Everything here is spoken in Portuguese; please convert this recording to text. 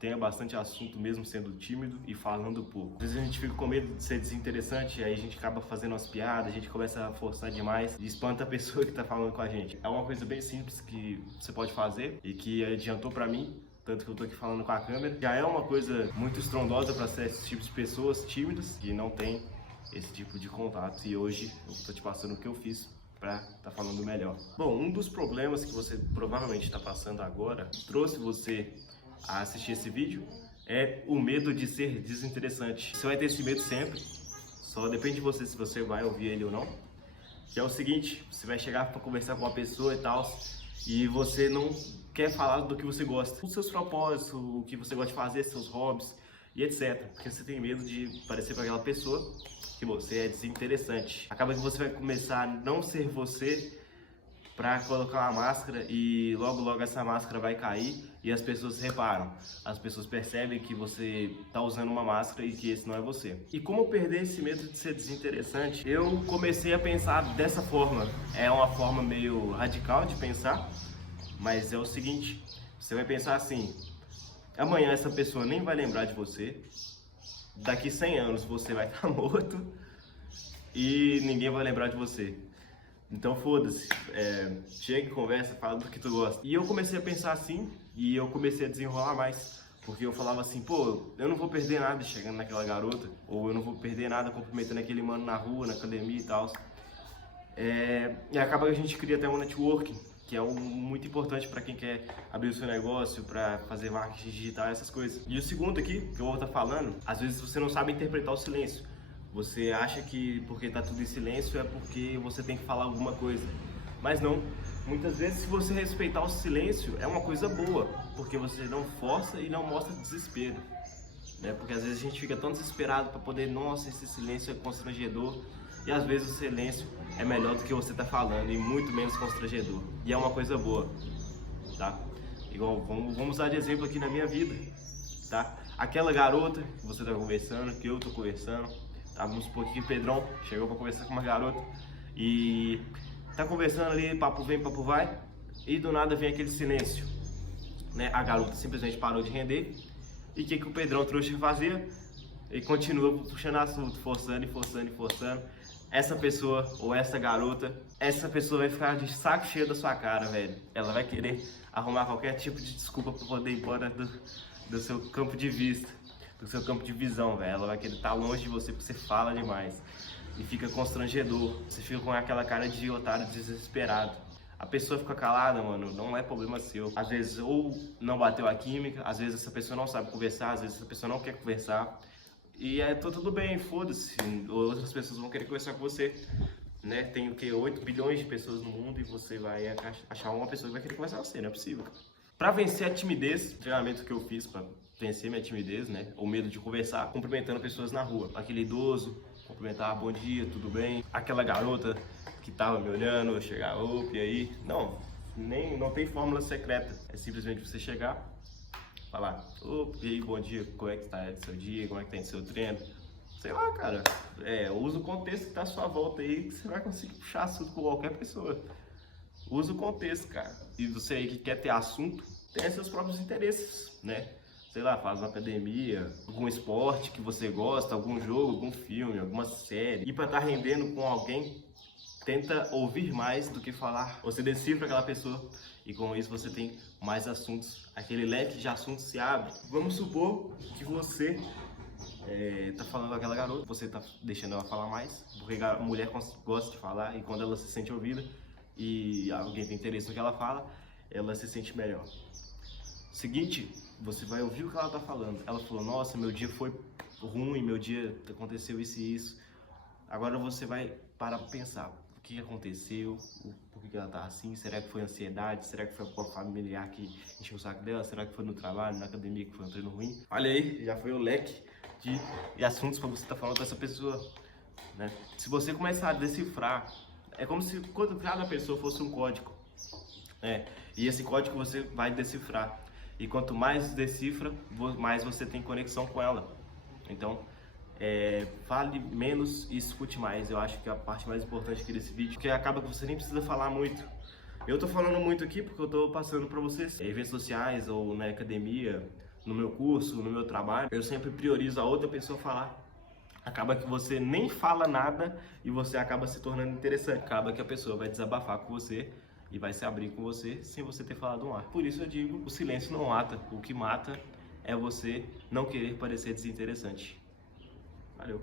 tenha bastante assunto mesmo sendo tímido e falando pouco. Às vezes a gente fica com medo de ser desinteressante, aí a gente acaba fazendo umas piadas, a gente começa a forçar demais e espanta a pessoa que tá falando com a gente. É uma coisa bem simples que você pode fazer e que adiantou pra mim, tanto que eu tô aqui falando com a câmera. Já é uma coisa muito estrondosa para certos tipos de pessoas tímidas que não tem esse tipo de contato, e hoje eu tô te passando o que eu fiz para tá falando melhor. Bom, um dos problemas que você provavelmente está passando agora, trouxe você a assistir esse vídeo, é o medo de ser desinteressante. Você vai ter esse medo sempre, só depende de você se você vai ouvir ele ou não. Que é o seguinte, você vai chegar para conversar com uma pessoa e tal, e você não quer falar do que você gosta, os seus propósitos, o que você gosta de fazer, seus hobbies e etc. Porque você tem medo de parecer para aquela pessoa que você é desinteressante. Acaba que você vai começar a não ser você para colocar uma máscara, e logo essa máscara vai cair e as pessoas reparam. As pessoas percebem que você tá usando uma máscara e que esse não é você. E como perder esse medo de ser desinteressante? Eu comecei a pensar dessa forma. É uma forma meio radical de pensar, mas é o seguinte, você vai pensar assim: amanhã essa pessoa nem vai lembrar de você, daqui 100 anos você vai estar morto e ninguém vai lembrar de você. Então foda-se, chega e conversa, fala do que tu gosta. E eu comecei a pensar assim, e eu comecei a desenrolar mais. Porque eu falava assim, pô, eu não vou perder nada chegando naquela garota, ou eu não vou perder nada cumprimentando aquele mano na rua, na academia e tal. E acaba que a gente cria até um networking, que é muito importante para quem quer abrir o seu negócio, para fazer marketing digital, essas coisas. E o segundo aqui, que eu vou estar falando, às vezes você não sabe interpretar o silêncio. Você acha que porque tá tudo em silêncio é porque você tem que falar alguma coisa. Mas não. Muitas vezes, se você respeitar o silêncio, é uma coisa boa, porque você não força e não mostra desespero, né? Porque às vezes a gente fica tão desesperado para poder, nossa, esse silêncio é constrangedor. E às vezes o silêncio é melhor do que você tá falando e muito menos constrangedor. E é uma coisa boa, tá? Igual, vamos usar de exemplo aqui na minha vida, tá? Aquela garota que você tá conversando, que eu tô conversando, tá? Vamos supor que o Pedrão chegou pra conversar com uma garota e tá conversando ali, papo vem, papo vai, e do nada vem aquele silêncio, né? A garota simplesmente parou de render, e o que o Pedrão trouxa fazia? Ele continua puxando assunto, forçando e forçando e forçando. Essa pessoa, ou essa garota, essa pessoa vai ficar de saco cheio da sua cara, velho. Ela vai querer arrumar qualquer tipo de desculpa pra poder ir embora do seu campo de vista, do seu campo de visão, velho. Ela vai querer estar longe de você porque você fala demais. E fica constrangedor. Você fica com aquela cara de otário desesperado. A pessoa fica calada, mano, não é problema seu. Às vezes ou não bateu a química, às vezes essa pessoa não sabe conversar, às vezes essa pessoa não quer conversar. E tudo bem, foda-se, outras pessoas vão querer conversar com você, né? Tem o que, 8 bilhões de pessoas no mundo e você vai achar uma pessoa que vai querer conversar com você, não é possível. Pra vencer a timidez, o treinamento que eu fiz pra vencer minha timidez, né? O medo de conversar, cumprimentando pessoas na rua. Aquele idoso, cumprimentar, bom dia, tudo bem? Aquela garota que tava me olhando, eu chegar, opa, e aí? Não tem fórmula secreta, é simplesmente você chegar, falar, opa, e aí, bom dia, como é que tá o seu dia, como é que tá o seu treino? Sei lá, cara, usa o contexto que tá à sua volta aí, que você vai conseguir puxar assunto com qualquer pessoa. Usa o contexto, cara. E você aí que quer ter assunto, tem seus próprios interesses, né? Sei lá, faz uma academia, algum esporte que você gosta, algum jogo, algum filme, alguma série. E pra estar rendendo com alguém, tenta ouvir mais do que falar. Você decifra aquela pessoa e com isso você tem mais assuntos. Aquele leque de assuntos se abre. Vamos supor que você tá falando com aquela garota, você tá deixando ela falar mais, porque a mulher gosta de falar e quando ela se sente ouvida e alguém tem interesse no que ela fala, ela se sente melhor. Seguinte, você vai ouvir o que ela tá falando. Ela falou, nossa, meu dia foi ruim, meu dia aconteceu isso e isso. Agora você vai parar pra pensar, o que aconteceu, por que ela tá assim, será que foi ansiedade, será que foi a familiar que encheu o saco dela, será que foi no trabalho, na academia que foi um treino ruim? Olha aí, já foi o leque de assuntos pra você estar falando com essa pessoa, né? Se você começar a decifrar, é como se cada pessoa fosse um código, né? E esse código você vai decifrar. E quanto mais decifra, mais você tem conexão com ela. Então, fale menos e escute mais. Eu acho que é a parte mais importante aqui desse vídeo, porque acaba que você nem precisa falar muito. Eu tô falando muito aqui porque eu tô passando pra vocês, em redes sociais ou na academia, no meu curso, no meu trabalho, eu sempre priorizo a outra pessoa falar. Acaba que você nem fala nada e você acaba se tornando interessante. Acaba que a pessoa vai desabafar com você e vai se abrir com você sem você ter falado um ar. Por isso eu digo, o silêncio não mata. O que mata é você não querer parecer desinteressante. Valeu!